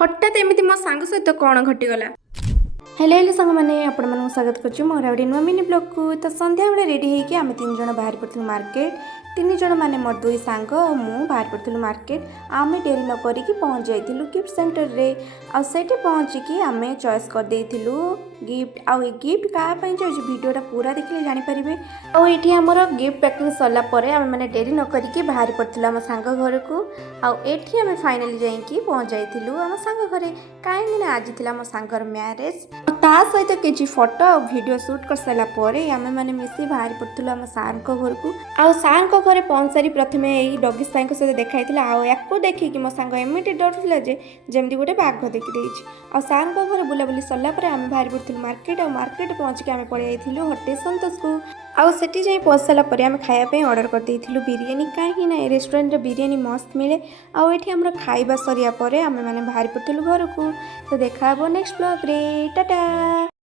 हठात एमती मो सांग सहित कौन घटीगला। हेलो हेलो सांग मैंने आपण स्वागत कर मोर आउट नुआ मिनी ब्लॉग को। तो संध्या बेले रेडी होइके आम 3 जण बाहर पड़ू मार्केट। 3 जण माने मोर दुई सांग मु बाहर पड़ू मार्केट। आम डेरी न करिकी पहुँच जाइलु गिफ्ट सेंटर रे। आ सेठी पहुँचिकी आम चॉइस कर देइथिलु गिफ्ट। आउ ए गिफ्ट क्या जाऊँगी वीडियोटा पूरा देखिले जानि परिबे। आउ एठी हमर गिफ्ट पैकिंग सरला परे आम माने डेरी न करिकी बाहर पड़थिलु आम सांग घर को। आउ एठी आम फाइनली जाइकी पहुँच जाइथिलु आम सांग घरे। काहेकि ना आज थिला आम सांगर मैरेज। ता सहित किछि फोटो और वीडियो शूट कर सारा परे आम माने मिसी बाहर पड़थिलु आम सार को घर को। आउ सार को घरे पहुँच सारी प्रथमे एई डॉगी साई सहित देखाइथिला। आउ याकू देखिकी मो सांग एमिति डरुथिला जे जेमति गोटे बाघ देखि देइछि। आउ सार को घरे बुलाबुली सरला परे आम बाहर पड़थिलु मार्केट। आउ मार्केट पहुँच के आम पळै आइथिलु होटल संतोष को। आउ सेठी जाई पहुँच सारा परे आम खाया पे ऑर्डर कर देइथिलु बिरयानी। काहे ना ए रेस्टोरेंट रे बिरयानी मस्त मिले। आउ एठी हमर खाइबा सरिया परे आम माने बाहर पड़थिलु घर को। तो देखा हबो नेक्स्ट ब्लॉग रे। टाटा।